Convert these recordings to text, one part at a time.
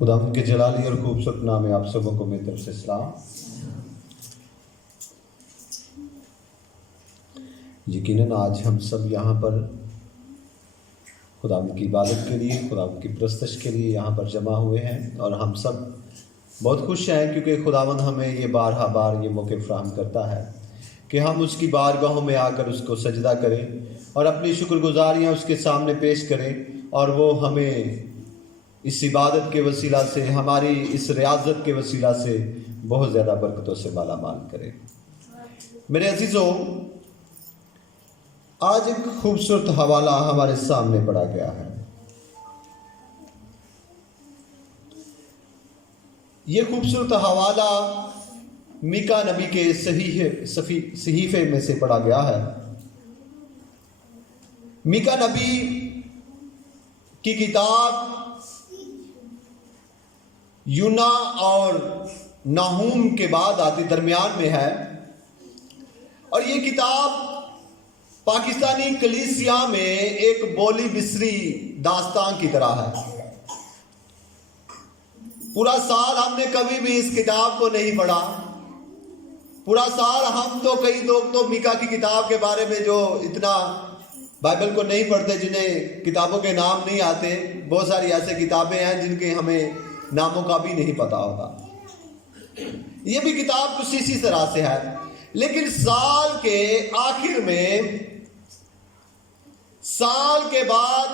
खुदावंद के जलाली और खूबसूरत नाम में आप सबों को मेरी तरफ से सलाम। यकीनन आज हम सब यहाँ पर खुदावंद की इबादत के लिए, खुदावंद की परस्तश के लिए यहाँ पर जमा हुए हैं और हम सब बहुत खुश हैं क्योंकि खुदावंद हमें ये बार ये मौके फराहम करता है कि हम उसकी बारगाहों में आकर उसको सजदा करें और अपनी शुक्रगुजारियाँ उसके सामने पेश करें और वो हमें इस इबादत के वसीला से, हमारी इस रियाजत के वसीला से बहुत ज़्यादा बरकतों से माला माल करे। मेरे अजीज़ों, आज एक खूबसूरत हवाला हमारे सामने पढ़ा गया है। ये खूबसूरत हवाला मीका नबी के सहीफे में से पढ़ा गया है। मीका नबी की किताब यूना और नाहूम के बाद आती, दरमियान में है और ये किताब पाकिस्तानी कलीसिया में एक बोली बिसरी दास्तान की तरह है। पूरा साल हमने कभी भी इस किताब को नहीं पढ़ा। पूरा साल हम तो, कई लोग तो मीका की किताब के बारे में जो इतना बाइबल को नहीं पढ़ते, जिन्हें किताबों के नाम नहीं आते, बहुत सारी ऐसे किताबें हैं जिनके हमें नामों का भी नहीं पता होगा। ये भी किताब कुछ इसी तरह से है। लेकिन साल के आखिर में, साल के बाद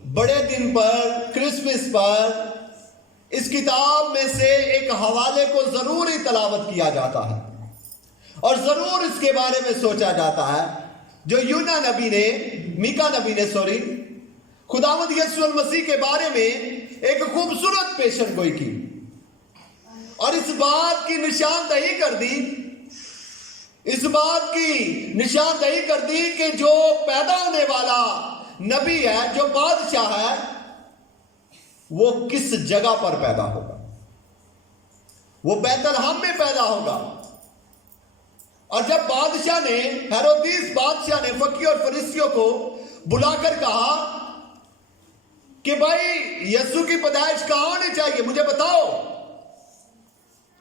बड़े दिन पर, क्रिसमस पर इस किताब में से एक हवाले को जरूर ही तलावत किया जाता है और जरूर इसके बारे में सोचा जाता है जो मीका नबी ने खुदावंद यीशु मसीह के बारे में एक खूबसूरत पेशन गोई की और इस बात की निशानदही कर दी कि जो पैदा होने वाला नबी है, जो बादशाह है, वो किस जगह पर पैदा होगा। वो बैतलहम में पैदा होगा। और जब बादशाह ने, हेरोदिस बादशाह ने फकीर और फरीसियों को बुलाकर कहा कि भाई यीशु की पैदाइश कहाँ होनी चाहिए, मुझे बताओ,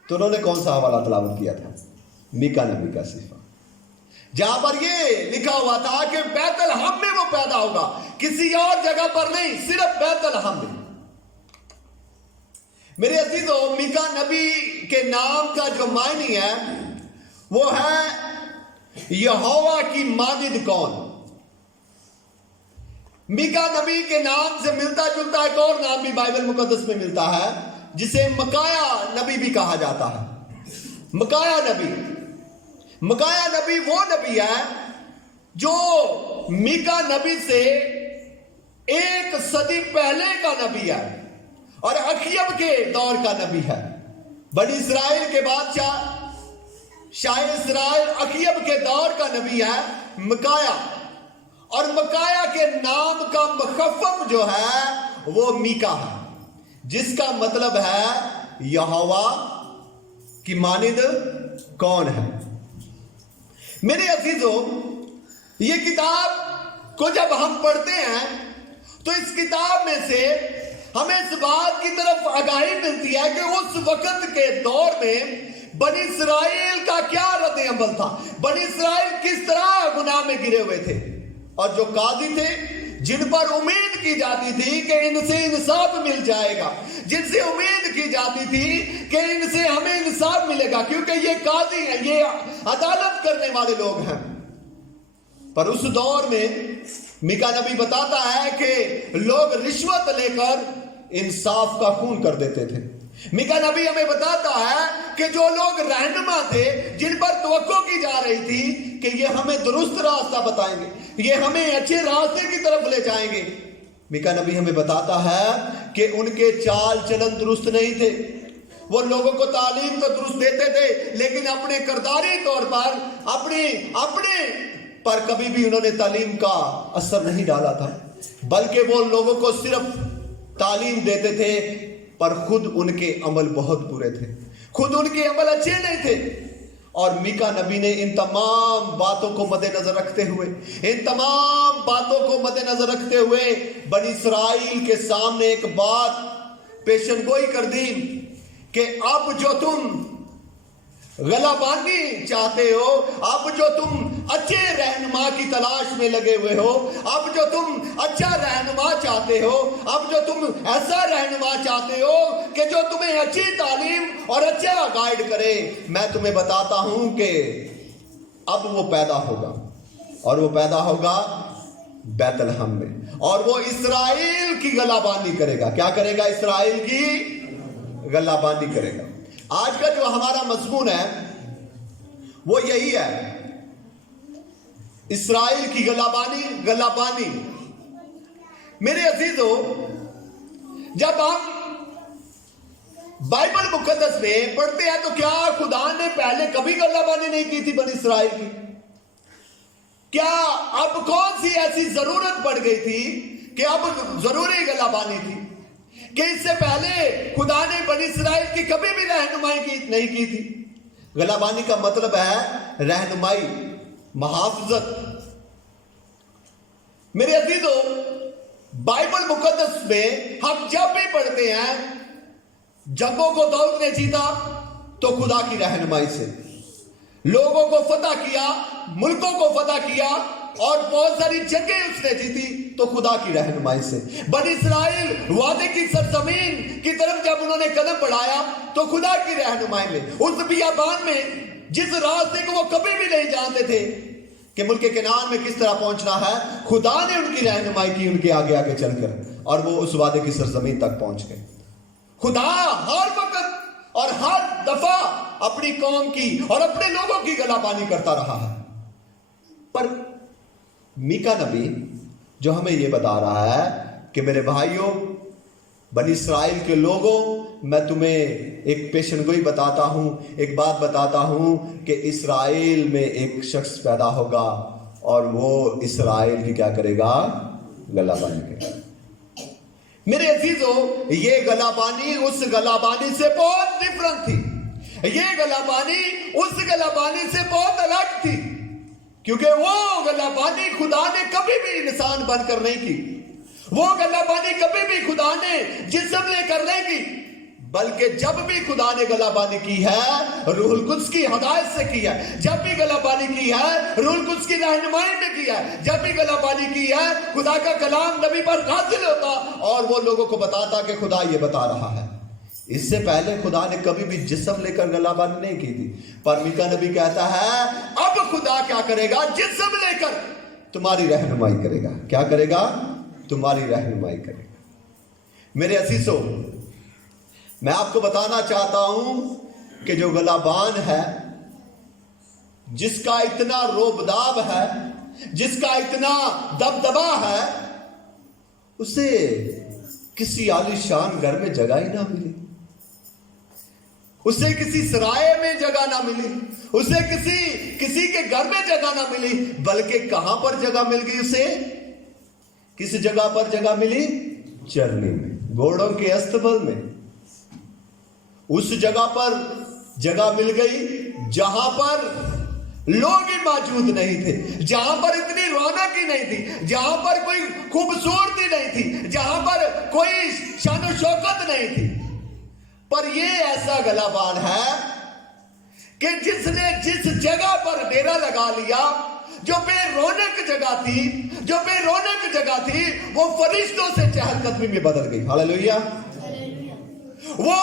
तो उन्होंने कौन सा हवाला तलावत किया था? मीका नबी का सीफा, जहां पर ये लिखा हुआ था कि बैतलहम में वो पैदा होगा, किसी और जगह पर नहीं, सिर्फ बैतलहम में। मेरे अजीजों, मीका नबी के नाम का जो मायने है वो है यहोवा की मानिद कौन। मीका नबी के नाम से मिलता जुलता एक और नाम भी बाइबल मुकद्दस में मिलता है जिसे मकाया नबी भी कहा जाता है। मकाया नबी वो नबी है जो मीका नबी से एक सदी पहले का नबी है और अखियब के दौर का नबी है। बनी इस्राएल के बादशाह शाह इस्राएल अखियब के दौर का नबी है मकाया, और मकाया के नाम का मुखफ़्फ़फ़ जो है वो मीका है, जिसका मतलब है यहोवा की मानिद कौन है। मेरे अजीजों, ये किताब को जब हम पढ़ते हैं तो इस किताब में से हमें इस बात की तरफ आगाही मिलती है कि उस वक्त के दौर में बनी इस्राएल का क्या रद्द अमल था, बनी इस्राएल किस तरह गुनाह में गिरे हुए थे, और जो काजी थे जिन पर उम्मीद की जाती थी कि इनसे इंसाफ मिल जाएगा, जिनसे उम्मीद की जाती थी कि इनसे हमें इंसाफ मिलेगा क्योंकि ये काजी हैं, ये अदालत करने वाले लोग हैं। पर उस दौर में मीका नबी बताता है कि लोग रिश्वत लेकर इंसाफ का खून कर देते थे। मीका नबी हमें बताता है कि जो लोग रहनुमा थे, जिन पर तवक्को की जा रही थी कि ये हमें दुरुस्त रास्ता बताएंगे, ये हमें अच्छे रास्ते की तरफ ले जाएंगे, मीका नबी हमें बताता है कि उनके चाल चलन दुरुस्त नहीं थे। वो लोगों को तालीम तो दुरुस्त देते थे, लेकिन अपने किरदारी तौर पर अपने पर कभी भी उन्होंने तालीम का असर नहीं डाला था, बल्कि वो लोगों को सिर्फ तालीम देते थे पर खुद उनके अमल बहुत बुरे थे, खुद उनके अमल अच्छे नहीं थे। اور میکا نبی نے ان تمام باتوں کو مد نظر رکھتے ہوئے بنی اسرائیل کے سامنے ایک بات پیشن گوئی کر دی کہ اب جو تم غلبانی چاہتے ہو، اب جو تم اچھے رہنما کی تلاش میں لگے ہوئے ہو، اب جو تم اچھا رہنما چاہتے ہو، اب جو تم ایسا رہنما چاہتے ہو کہ جو تمہیں اچھی تعلیم اور اچھا گائیڈ کرے، میں تمہیں بتاتا ہوں کہ اب وہ پیدا ہوگا، اور وہ پیدا ہوگا بیت لحم میں، اور وہ اسرائیل کی غلبانی کرے گا۔ کیا کرے گا؟ اسرائیل کی غلبانی کرے گا۔ آج کا جو ہمارا مضمون ہے وہ یہی ہے، اسرائیل کی غلبانی۔ میرے عزیزو، جب ہم بائبل مقدس میں پڑھتے ہیں تو کیا خدا نے پہلے کبھی غلبانی نہیں کی تھی بنی اسرائیل کی؟ کیا اب کون سی ایسی ضرورت پڑ گئی تھی کہ اب ضروری غلبانی تھی کہ اس سے پہلے خدا نے بنی اسرائیل کی کبھی بھی رہنمائی نہیں کی تھی؟ غلبانی کا مطلب ہے رہنمائی، محافظت۔ میرے عزیزو، بائبل مقدس میں ہم جب بھی پڑھتے ہیں جنگوں کو داؤد نے جیتا تو خدا کی رہنمائی سے، لوگوں کو فتح کیا، ملکوں کو فتح کیا، اور بہت ساری جنگیں اس نے جیتی تو خدا کی رہنمائی سے۔ بنی اسرائیل وعدے کی سرزمین کی طرف جب انہوں نے قدم بڑھایا تو خدا کی رہنمائی میں، اس بیابان میں جس راستے کو وہ کبھی بھی نہیں جانتے تھے کہ ملک کنعان میں کس طرح پہنچنا ہے، خدا نے ان کی رہنمائی کی، ان کے آگے آگے چل کر، اور وہ اس وعدے کی سرزمین تک پہنچ گئے۔ خدا ہر وقت اور ہر دفعہ اپنی قوم کی اور اپنے لوگوں کی غلبانی کرتا رہا ہے۔ پر میکا نبی جو ہمیں یہ بتا رہا ہے کہ میرے بھائیوں، بنی اسرائیل کے لوگوں، میں تمہیں ایک پیشن گوئی بتاتا ہوں، ایک بات بتاتا ہوں کہ اسرائیل میں ایک شخص پیدا ہوگا اور وہ اسرائیل کی کیا کرے گا؟ غلبانی کرے گا۔ میرے عزیزو، یہ غلبانی اس غلبانی سے بہت ڈفرنٹ تھی، یہ غلبانی اس غلبانی سے بہت الگ تھی، کیونکہ وہ غلبانی خدا نے کبھی بھی انسان بن کر نہیں کی، وہ غلبانی کبھی بھی خدا نے جسم لے کر نہیں کی، بلکہ جب بھی خدا نے غلبانی کی ہے روح القدس کی ہدایت سے کی ہے، جب بھی غلبانی کی ہے روح القدس کی رہنمائی میں کی ہے، جب بھی غلبانی کی ہے خدا کا کلام نبی پر نازل ہوتا اور وہ لوگوں کو بتاتا کہ خدا یہ بتا رہا ہے۔ اس سے پہلے خدا نے کبھی بھی جسم لے کر غلبانی نہیں کی تھی، پر میکا نبی کہتا ہے اب خدا کیا کرے گا؟ جسم لے کر تمہاری رہنمائی کرے گا۔ کیا کرے گا؟ تمہاری رہنمائی کرے گا۔ میرے عزیزو، میں آپ کو بتانا چاہتا ہوں کہ جو غلبان ہے، جس کا اتنا روبداب ہے، جس کا اتنا دبدبا ہے، اسے کسی عالی شان گھر میں جگہ ہی نہ ملی، اسے کسی سرائے میں جگہ نہ ملی، اسے کسی کے گھر میں جگہ نہ ملی، بلکہ کہاں پر جگہ مل گئی اسے؟ کس جگہ پر جگہ ملی؟ چرنی میں، گھوڑوں کے استبل میں۔ اس جگہ پر جگہ مل گئی جہاں پر لوگ ہی موجود نہیں تھے، جہاں پر اتنی رونق ہی نہیں تھی، جہاں پر کوئی خوبصورتی نہیں تھی، جہاں پر کوئی شان و شوکت نہیں تھی۔ پر یہ ایسا غلبان ہے کہ جس نے جس جگہ پر ڈیرا لگا لیا، جو بے رونق جگہ تھی، وہ فرشتوں سے چہل قدمی میں بدل گئی۔ ہاللیلویہ۔ وہ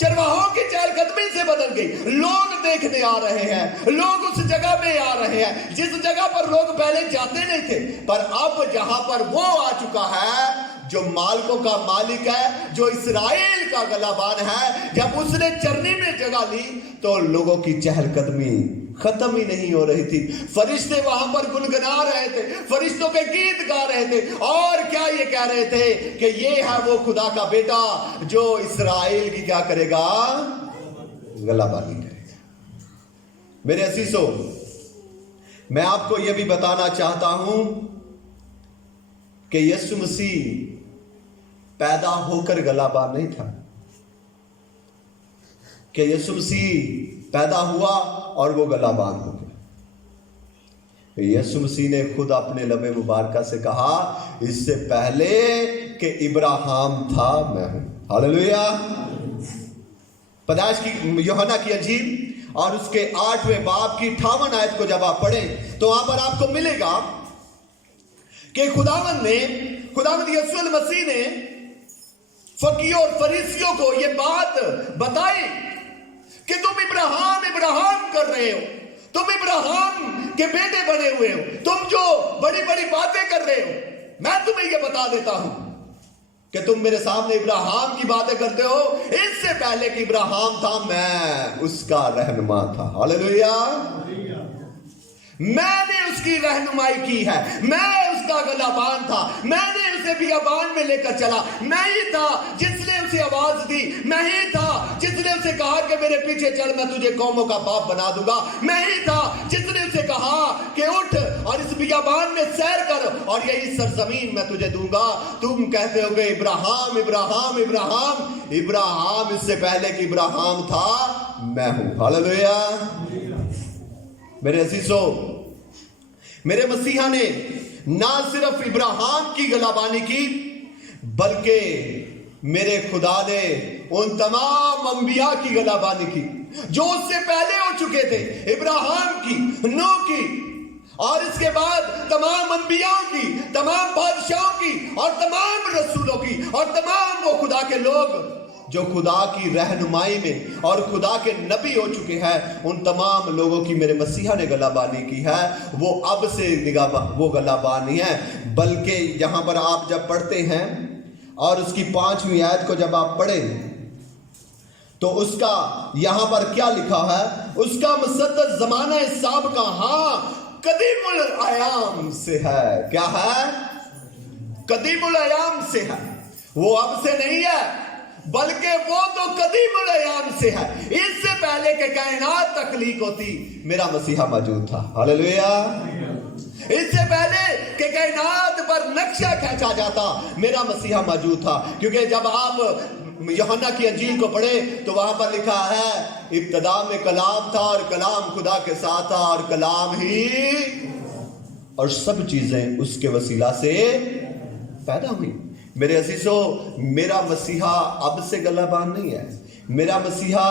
چرواہوں کی چہل قدمی سے بدل گئی۔ لوگ دیکھنے آ رہے ہیں، لوگ اس جگہ میں آ رہے ہیں جس جگہ پر لوگ پہلے جاتے نہیں تھے، پر اب جہاں پر وہ آ چکا ہے جو مالکوں کا مالک ہے، جو اسرائیل کا غلبان ہے، جب اس نے چرنی میں جگہ لی تو لوگوں کی چہل قدمی ختم ہی نہیں ہو رہی تھی۔ فرشتے وہاں پر گنگنا رہے تھے، فرشتوں کے گیت گا رہے تھے، اور کیا یہ کہہ رہے تھے کہ یہ ہے وہ خدا کا بیٹا جو اسرائیل کی کیا کرے گا؟ غلبانی کرے گا۔ میرے عزیزو، میں آپ کو یہ بھی بتانا چاہتا ہوں کہ یسوع مسیح پیدا ہو کر غلبان نہیں تھا، کہ یسوع مسیح पैदा हुआ और वो गलाबान हो गया। यीशु मसीह ने खुद अपने लबे मुबारका से कहा, इससे पहले कि इब्राहिम था मैं हूं। हालेलुया। पैदाइश की यूहन्ना की इंजील और उसके 8वें बाब की 58 आयत को जब आप पढ़ें तो वहां पर आपको मिलेगा कि खुदावंद यीशु मसीह ने फकीरों और फरीसियों को यह बात बताई कि तुम इब्राहिम कर रहे हो, तुम इब्राहिम के बेटे बने हुए हो, तुम जो बड़ी बड़ी बातें कर रहे हो, मैं तुम्हें यह बता देता हूं कि तुम मेरे सामने इब्राहिम की बातें करते हो, इससे पहले कि इब्राहिम था मैं उसका रहनुमा था। हालेलुया। मैंने उसकी रहनुमाई की है, मैं उसका गलाबान था, मैंने उसे बियाबान में लेकर चला, मैं ही था जिसने उसे आवाज दी, मैं ही था जिसने उसे कहा कि मेरे पीछे चल मैं तुझे कौमों का बाप बना दूंगा, मैं ही था जिसने उसे कहा कि उठ और इस बियाबान में सैर कर और यही सरजमीन मैं तुझे दूंगा। तुम कहते हो कि इब्राहिम इब्राहिम इब्राहिम इब्राहिम, इससे पहले कि इब्राहिम था मैं हूं। हालेलुया। मेरे अजीजों, मेरे मसीहा ने ना सिर्फ इब्राहिम की गलाबानी की बल्कि मेरे खुदा ने उन तमाम अंबिया की गलाबानी की जो उससे पहले हो चुके थे, इब्राहिम की, नूह की और इसके बाद तमाम अंबियाओं की, तमाम बादशाहों की और तमाम रसूलों की और तमाम वो खुदा के लोग जो खुदा की रहनुमाई में और खुदा के नबी हो चुके हैं, उन तमाम लोगों की मेरे मसीहा ने गलाबानी की है। वो अब से वो गलाबानी है, बल्कि यहां पर आप जब पढ़ते हैं और उसकी 5वीं आयत को जब आप पढ़ें तो उसका यहां पर क्या लिखा है, उसका मुसद्दद जमाना हिसाब का हाँ कदीमुल आयाम से है। क्या है? कदीमुल आयाम से है। वो अब से नहीं है बल्कि वो तो कदीमुल आयाम से है। इससे पहले के कायनात तख्लीक होती मेरा मसीहा मौजूद था। हालेलुया। इससे पहले कि कायनात पर नक्शा खींचा जाता मेरा मसीहा मौजूद था, क्योंकि जब आप यूहन्ना की इंजील को पढ़े तो वहां पर लिखा है इब्तिदा में कलाम था और कलाम खुदा के साथ था और कलाम ही और सब चीजें उसके वसीला से पैदा हुई। मेरे अजीजों, मेरा मसीहा अब से गलाबान नहीं है। मेरा मसीहा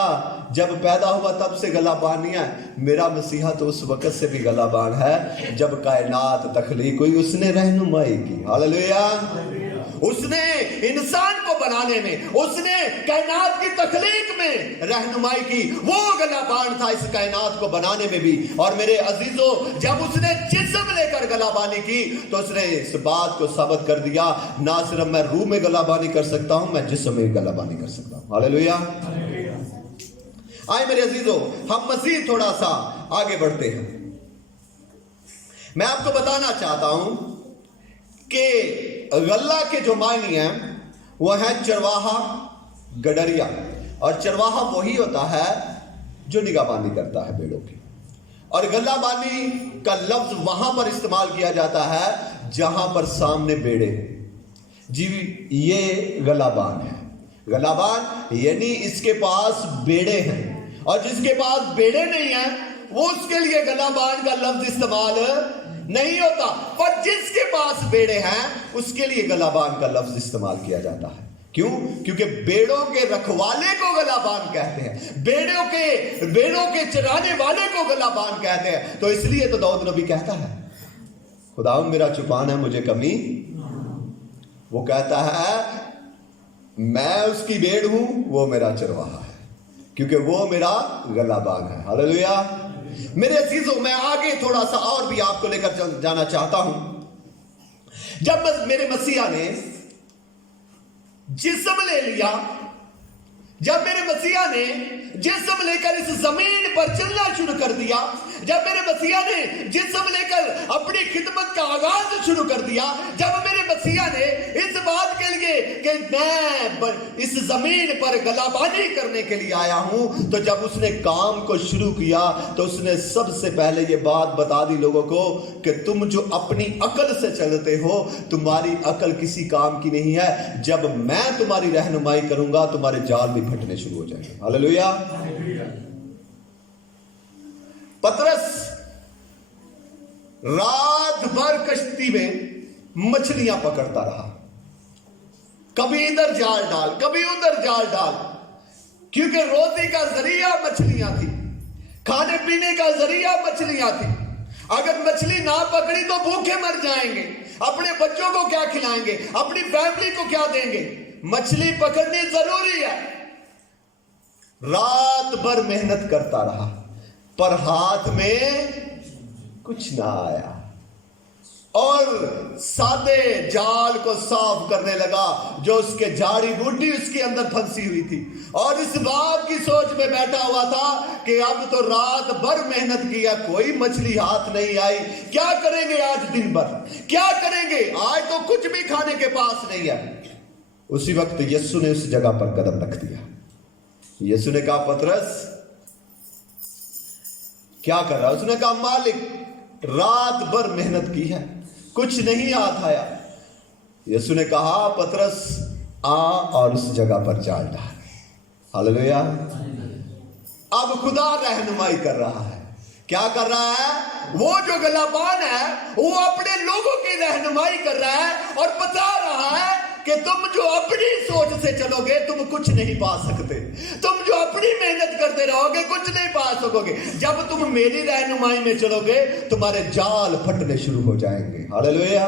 जब पैदा हुआ तब से गलाबान नहीं है। मेरा मसीहा तो उस वक्त से भी गलाबान है जब कायनात तख्लीक हुई, उसने रहनुमाई की। हालेलुया। उसने इंसान को बनाने में, उसने कायनात की तख्लीक में रहनुमाई की। वो गलाबान था इस कायनात को बनाने में भी। और मेरे अजीजों, जब उसने जिस्म लेकर गलाबानी की तो उसने इस बात को साबित कर दिया, ना सिर्फ मैं रूह में गलाबानी कर सकता हूं, मैं जिस्म में गलाबानी कर सकता हूं। हालेलुया। आए मेरे अजीजों, हम मजीद थोड़ा सा आगे बढ़ते हैं। मैं आपको बताना चाहता हूं कि गल्ला के जो मायने हैं वो है चरवाहा, गडरिया। और चरवाहा वही होता है जो निगाहबानी करता है भेड़ों की। और गल्लाबानी का लफ्ज वहां पर इस्तेमाल किया जाता है जहां पर सामने बेड़े जी, ये गलाबान है। गलाबान यानी इसके पास बेड़े हैं, और जिसके पास बेड़े नहीं है वो उसके लिए गलाबान का लफ्ज इस्तेमाल नहीं होता, पर जिसके पास बेड़े हैं उसके लिए गलाबान का लफ्ज इस्तेमाल किया जाता है। क्यों? क्योंकि बेड़ों के रखवाले को गलाबान कहते हैं, बेड़ों के चराने वाले को गलाबान कहते हैं। तो इसलिए तो दाऊद नबी कहता है, खुदावंद मेरा चुपान है, मुझे कमी। वो कहता है मैं उसकी भेड़ हूं, वो मेरा चरवाहा है, क्योंकि वो मेरा गलाबान है। हालेलुया। मेरे अजीजों, मैं आगे थोड़ा सा और भी आपको लेकर जाना चाहता हूं। जब मेरे मसीहा ने जिस्म ले लिया, जब मेरे मसीहा ने जिस्म लेकर इस जमीन पर चलना शुरू कर दिया, जब मेरे मसीहा ने जिस्म लेकर अपनी खिदमत का आगाज शुरू कर दिया, जब मेरे मसीहा ने इस बात के लिए कि मैं इस जमीन पर गलाबानी करने के लिए आया हूं, तो जब उसने काम को शुरू किया तो उसने सबसे पहले ये बात बता दी लोगों को कि तुम जो अपनी अकल से चलते हो, तुम्हारी अकल किसी काम की नहीं है। जब मैं तुम्हारी रहनुमाई करूंगा तुम्हारे जाल भी फटने शुरू हो जाएंगे। हालेलुया। पतरस रात भर कश्ती में मछलियां पकड़ता रहा, कभी इधर जाल डाल, कभी उधर जाल डाल, क्योंकि रोटी का जरिया मछलियां थी, खाने पीने का जरिया मछलियां थी। अगर मछली ना पकड़ी तो भूखे मर जाएंगे, अपने बच्चों को क्या खिलाएंगे, अपनी फैमिली को क्या देंगे। मछली पकड़नी जरूरी है। रात भर मेहनत करता रहा, पर हाथ में कुछ ना आया, और सादे जाल को साफ करने लगा जो उसके जाड़ी बूटी उसके अंदर फंसी हुई थी, और इस बात की सोच में बैठा हुआ था कि अब तो रात भर मेहनत किया, कोई मछली हाथ नहीं आई, क्या करेंगे आज दिन भर, क्या करेंगे, आज तो कुछ भी खाने के पास नहीं है। उसी वक्त यीशु ने उस जगह पर कदम रख दिया। यीशु ने कहा, पतरस क्या कर रहा है? उसने कहा, मालिक रात भर मेहनत की है, कुछ नहीं हाथ आया। यीशु ने कहा, पतरस आ और उस जगह पर जाल डाल। हालेलुया। अब खुदा रहनुमाई कर रहा है। क्या कर रहा है? वो जो गलाबान है वो अपने लोगों की रहनुमाई कर रहा है और बता रहा है कि तुम जो अपनी सोच से चलोगे तुम कुछ नहीं पा सकते, तुम जो अपनी मेहनत करते रहोगे कुछ नहीं पा सकोगे। जब तुम मेरी रहनुमाई में चलोगे तुम्हारे जाल फटने शुरू हो जाएंगे। हालेलुया।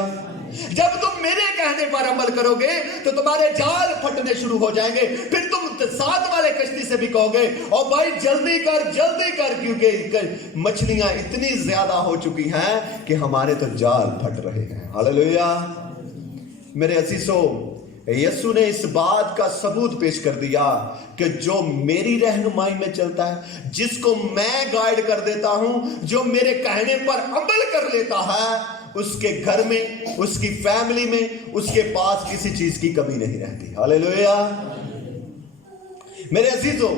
जब तुम मेरे कहने पर अमल करोगे तो तुम्हारे जाल फटने शुरू हो जाएंगे। फिर तुम साथ वाले कश्ती से भी कहोगे, और भाई जल्दी कर क्योंकि मछलियां इतनी ज्यादा हो चुकी हैं कि हमारे तो जाल फट रहे हैं। हालेलुया। मेरे अजीजों, यीशु ने इस बात का सबूत पेश कर दिया कि जो मेरी रहनुमाई में चलता है, जिसको मैं गाइड कर देता हूं, जो मेरे कहने पर अमल कर लेता है, उसके घर में, उसकी फैमिली में, उसके पास किसी चीज की कमी नहीं रहती। हालेलुया। मेरे अजीजों,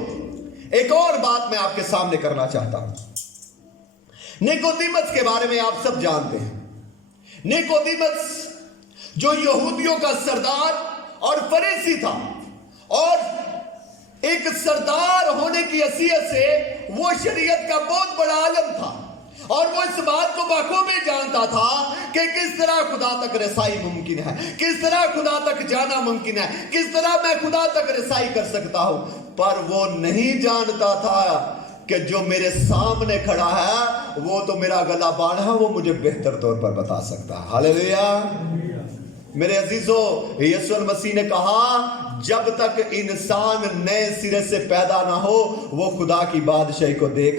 एक और बात मैं आपके सामने करना चाहता हूं। निकोदेमस के बारे में आप सब जानते हैं। निकोदेमस जो यहूदियों का सरदार और फरीसी था, और एक सरदार होने की हैसियत से वो शरीयत का बहुत बड़ा आलम था, और वो इस बात को बखूबी जानता था कि किस तरह खुदा तक रसाई मुमकिन है, किस तरह खुदा तक जाना मुमकिन है, किस तरह मैं खुदा तक रसाई कर सकता हूं। पर वो नहीं जानता था कि जो मेरे सामने खड़ा है वो तो मेरा गला बांधा है, वो मुझे बेहतर तौर पर बता सकता है। हालेलुया। मेरे अजीजों, यीशु मसीह ने कहा, जब तक इंसान नए सिरे से पैदा ना हो वो खुदा की बादशाही को देख।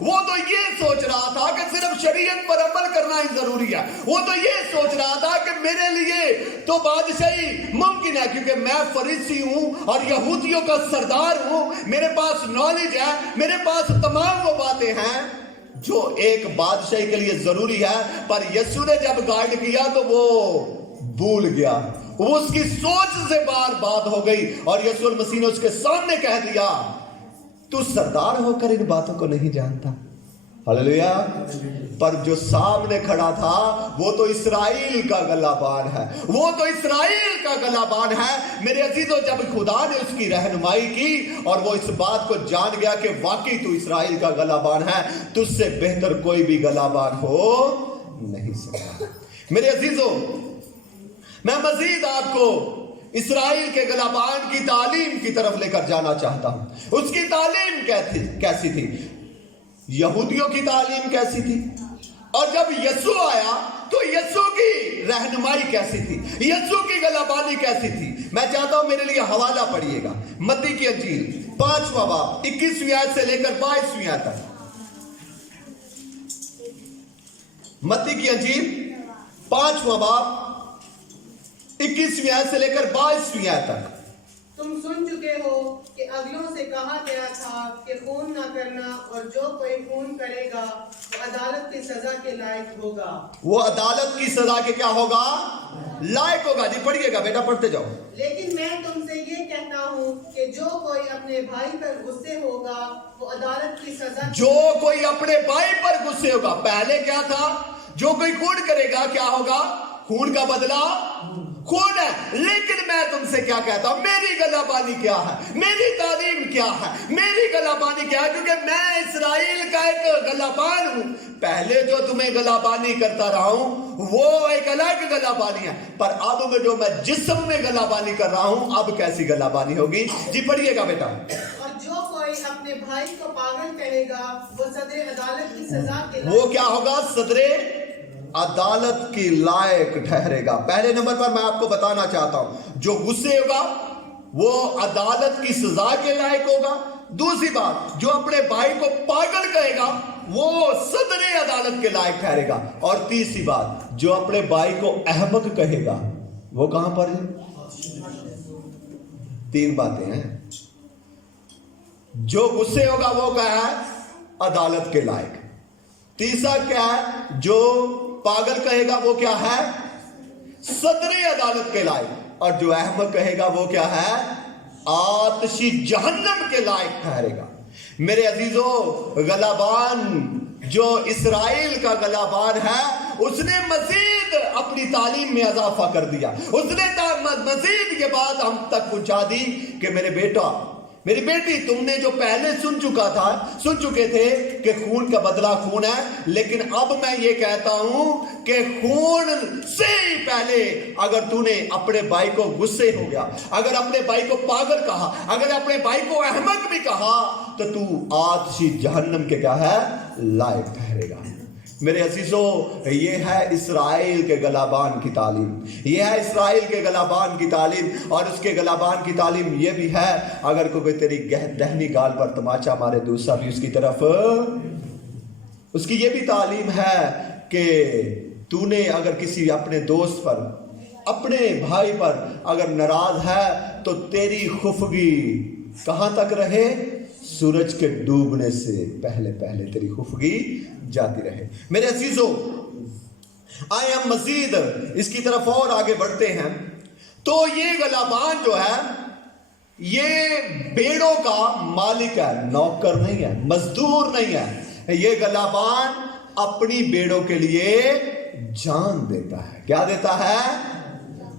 वो तो ये सोच रहा था कि सिर्फ शरीयत पर अमल करना ही जरूरी है। वो तो ये सोच रहा था कि मेरे लिए तो बादशाही मुमकिन है क्योंकि मैं फरीसी हूं और यहूदियों का सरदार हूं, मेरे पास नॉलेज है, मेरे पास तमाम वो बातें हैं जो एक बादशाही के लिए जरूरी है। पर यीशु ने जब गाइड किया तो वो भूल गया, वो उसकी सोच से बार बात हो गई, और यीशु मसीह ने उसके सामने कह दिया, तू सरदार होकर इन बातों को नहीं जानता। हालेलुया। पर जो सामने खड़ा था वो तो इस्राएल का गलाबान है, वो तो इस्राएल का गलाबान है। मेरे अजीजों, जब खुदा ने उसकी रहनुमाई की और वो इस बात को जान गया कि वाकई तू इस्राएल का गलाबान है, तुझसे बेहतर कोई भी गलाबान हो नहीं सकता। मेरे अजीजों, मैं मजीद आपको इस्राएल के गलाबान की तालीम की तरफ लेकर जाना चाहता हूं। उसकी तालीम कैसी थी, यहूदियों की तालीम कैसी थी, और जब यीशु आया तो यीशु की रहनुमाई कैसी थी, यीशु की गलाबानी कैसी थी। मैं चाहता हूं मेरे लिए हवाला पढ़िएगा, मत्ती की अंजील 5वां बाब 21वीं आयत से लेकर 22वीं आयत तक। मत्ती की अंजील 5वां बाब 21वीं आयत से लेकर 22वीं आयत तक। तुम सुन चुके हो कि अगलों से कहा गया था कि खून ना करना, और जो कोई खून करेगा वो अदालत की सजा के लायक होगा। वो अदालत की सजा के क्या होगा? लायक होगा। जी पढ़िएगा बेटा, पढ़ते जाओ। लेकिन मैं तुमसे ये कहता हूँ कि जो कोई अपने भाई पर गुस्से होगा वो अदालत की सजा, जो कोई अपने भाई पर गुस्से होगा, पहले क्या था? जो कोई खून करेगा क्या होगा? खून का बदला खून है। लेकिन मैं से क्या कहता हूं, मेरी गलाबानी क्या है, मेरी तालीम क्या है, मेरी गलाबानी क्या है, क्योंकि मैं इस्राएल का एक गलाबान हूं। पहले जो तुम्हें गलाबानी करता रहा हूं वो एक अलग गलाबानी है, पर अब में जो मैं जिस्म में गलाबानी कर रहा हूं, अब कैसी गलाबानी होगी। जी पढ़िएगा बेटा। और जो कोई अपने भाई को पागल कहेगा वो सदरे अदालत की सजा के वो क्या होगा, सदरे अदालत की लायक ठहरेगा। पहले नंबर पर मैं आपको बताना चाहता हूं, जो गुस्से होगा वो अदालत की सजा के लायक होगा। दूसरी बात, जो अपने भाई को पागल कहेगा वो सदरे अदालत के लायक ठहरेगा। और तीसरी बात, जो अपने भाई को अहमक कहेगा वो कहां पर है। तीन बातें हैं। जो गुस्से होगा वो क्या है, अदालत के लायक। तीसरा क्या है, जो पागल कहेगा वो क्या है, सदरे अदालत के लायक। और जो अहमक कहेगा वो क्या है, आतशी जहन्नम के लायक ठहरेगा। मेरे अजीजों, गलाबान जो इस्राएल का गलाबान है उसने मजीद अपनी तालीम में इजाफा कर दिया। उसने मजीद ये बात हम तक पहुंचा दी कि मेरे बेटा, मेरी बेटी, तुमने जो पहले सुन चुके थे कि खून का बदला खून है, लेकिन अब मैं ये कहता हूं कि खून से ही पहले अगर तूने अपने भाई को गुस्से हो गया, अगर अपने भाई को पागल कहा, अगर अपने भाई को अहमक भी कहा, तो तू आतशी जहन्नम के क्या है, लायक ठहरेगा। मेरे अजीजों, ये है इस्राएल के गलाबान की तालीम, ये है इस्राएल के गलाबान की तालीम। और उसके गलाबान की तालीम ये भी है, अगर कोई तेरी दहनी गाल पर तमाचा मारे दूसरा भी उसकी तरफ, उसकी ये भी तालीम है कि तूने अगर किसी अपने दोस्त पर, अपने भाई पर अगर नाराज है तो तेरी खुफगी कहां तक रहे, सूरज के डूबने से पहले पहले तेरी खुफगी जाती रहे। मेरे अजीजों, आए हम मजीद इसकी तरफ और आगे बढ़ते हैं। तो ये गलाबान जो है ये बेड़ों का मालिक है, नौकर नहीं है, मजदूर नहीं है। ये गलाबान अपनी बेड़ों के लिए जान देता है। क्या देता है,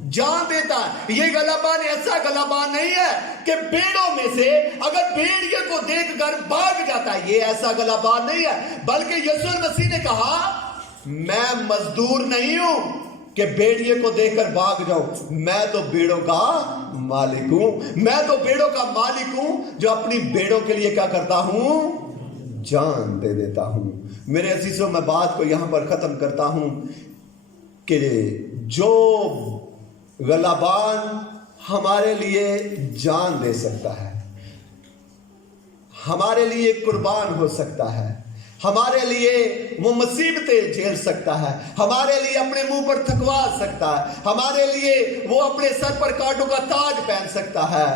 जान देता है। ये गलाबान ऐसा गलाबान नहीं है कि बेड़ों में से अगर भेड़िए को देखकर भाग जाता है, ये ऐसा गलाबान नहीं है। बल्कि यीशु मसीह ने कहा, मैं मजदूर नहीं हूं कि भेड़िए को देखकर भाग जाऊं, मैं तो बेड़ों का मालिक हूं। मैं तो बेड़ों का मालिक हूं जो अपनी बेड़ों के लिए क्या करता हूं, जान दे देता हूं। मेरे अजीजों, मैं बात को यहां पर खत्म करता हूं कि जो गलाबान हमारे लिए जान दे सकता है, हमारे लिए कुर्बान हो सकता है, हमारे लिए वो मुसीबतें झेल सकता है, हमारे लिए अपने मुंह पर थकवा सकता है, हमारे लिए वो अपने सर पर कांटों का ताज पहन सकता है,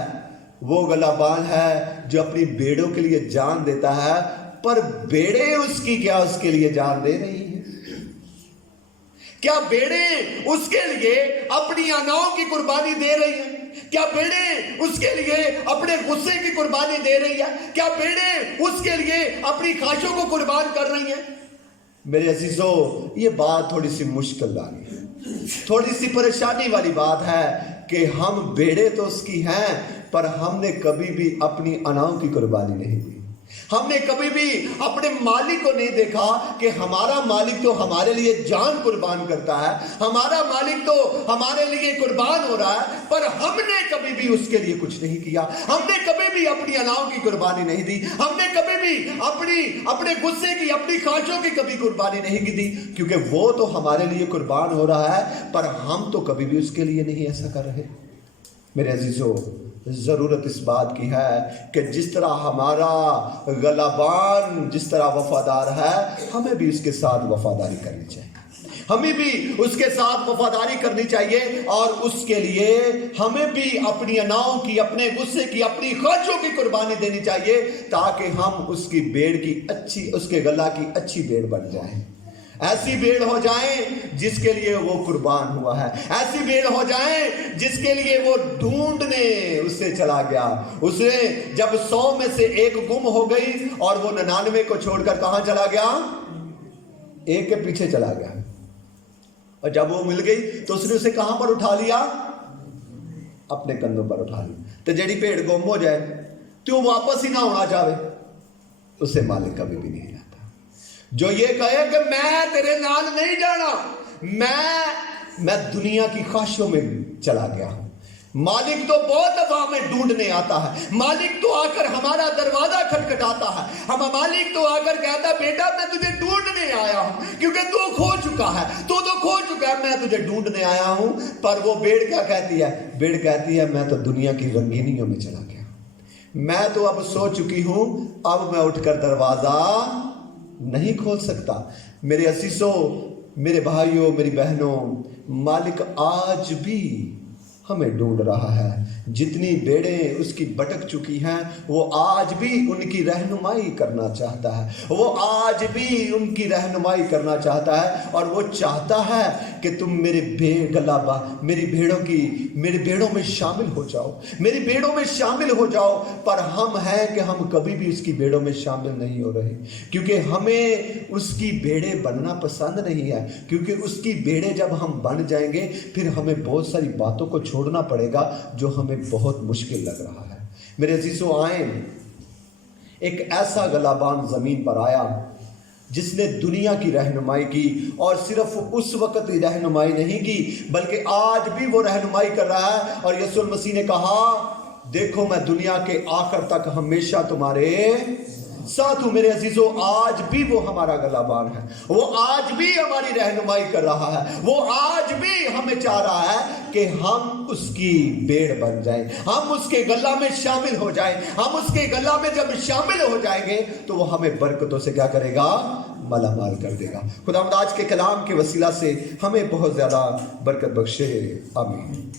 वो गलाबान है जो अपनी बेड़ों के लिए जान देता है। पर बेड़े उसकी क्या उसके लिए जान दे रही है? क्या बेड़े उसके लिए अपनी अनाओं की कुर्बानी दे रही है? क्या बेड़े उसके लिए अपने गुस्से की कुर्बानी दे रही है? क्या बेड़े उसके लिए अपनी ख्वाहिशों को कुर्बान कर रही है? मेरे अजीजों, ये बात थोड़ी सी मुश्किल वाली है, थोड़ी सी परेशानी वाली बात है कि हम बेड़े तो उसकी हैं, पर हमने कभी भी अपनी अनाओं की कुर्बानी नहीं दी। हमने कभी भी अपने मालिक को नहीं देखा कि हमारा मालिक तो हमारे लिए जान कुर्बान करता है, हमारा मालिक तो हमारे लिए कुर्बान हो रहा है, पर हमने कभी भी उसके लिए कुछ नहीं किया। हमने कभी भी अपनी अनाओं की कुर्बानी नहीं दी, हमने कभी भी अपने गुस्से की, अपनी ख्वाहिशों की कभी कुर्बानी नहीं की दी, क्योंकि वो तो हमारे लिए कुर्बान हो रहा है, पर हम तो कभी भी उसके लिए नहीं ऐसा कर रहे। मेरे अजीजों, जरूरत इस बात की है कि जिस तरह हमारा गलाबान जिस तरह वफादार है, हमें भी उसके साथ वफादारी करनी चाहिए, हमें भी उसके साथ वफादारी करनी चाहिए। और उसके लिए हमें भी अपनी अनाओं की, अपने गुस्से की, अपनी ख्वाहिशों की कुर्बानी देनी चाहिए, ताकि हम उसकी बेड़ की अच्छी, उसके गला की अच्छी बेड़ बन जाए, ऐसी बेड़ हो जाए जिसके लिए वो कुर्बान हुआ है, ऐसी बेड़ हो जाए जिसके लिए वो ढूंढने उससे चला गया। उसने जब 100 में से एक गुम हो गई और वो 99 को छोड़कर कहां चला गया, एक के पीछे चला गया, और जब वो मिल गई तो उसने उसे कहां पर उठा लिया, अपने कंधों पर उठा ली। तो जेड़ी भेड़ गुम हो जाए तो वो वापस ही ना होना चाहे, उसे मालिक कभी भी नहीं लाता। जो ये कहे कि मैं तेरे नाल नहीं जाना, मैं दुनिया की ख्वाहिशों में चला गया हूं, मालिक तो बहुत दफा में ढूंढने आता है, मालिक तो आकर हमारा दरवाजा खटखटाता है, हम मालिक तो आकर कहता बेटा मैं तुझे ढूंढने आया हूं, क्योंकि तू खो चुका है, तू तो खो चुका है, मैं तुझे ढूंढने आया हूं। पर वो भेड़ क्या कहती है? भेड़ कहती है मैं तो दुनिया की रंगीनियों में चला गया, मैं तो अब सो चुकी हूं, अब मैं उठकर दरवाजा नहीं खोल सकता। मेरे असीसों, मेरे भाइयों, मेरी बहनों, मालिक आज भी हमें ढूंढ रहा है। जितनी भेड़ें उसकी भटक चुकी हैं, वो आज भी उनकी रहनुमाई करना चाहता है, वो आज भी उनकी रहनुमाई करना चाहता है, और वो चाहता है कि तुम मेरे मेरी भेड़ों में शामिल हो जाओ, मेरी भेड़ों में शामिल हो जाओ। पर हम हैं कि हम कभी भी उसकी भेड़ों में शामिल नहीं हो रहे, क्योंकि हमें उसकी भेड़ें बनना पसंद नहीं है, क्योंकि उसकी भेड़ें जब हम बन जाएंगे फिर हमें बहुत सारी बातों को छोड़ना पड़ेगा जो हमें बहुत मुश्किल लग रहा है। मेरे अजीजों, आए एक ऐसा गलाबान जमीन पर आया जिसने दुनिया की रहनुमाई की, और सिर्फ उस वक्त ही रहनुमाई नहीं की बल्कि आज भी वो रहनुमाई कर रहा है। और यीशु मसीह ने कहा देखो मैं दुनिया के आखिर तक हमेशा तुम्हारे साथ हूं। मेरे अजीजों, आज भी वो हमारा गलाबान है, वो आज भी हमारी रहनुमाई कर रहा है, वो आज भी हमें चाह रहा है कि हम उसकी भेड़ बन जाएं, हम उसके गला में शामिल हो जाएं। हम उसके गला में जब शामिल हो जाएंगे तो वो हमें बरकतों से क्या करेगा? मालामाल कर देगा। खुदावंद आज के कलाम के वसीला से हमें बहुत ज्यादा बरकत बख्शे। आमीन।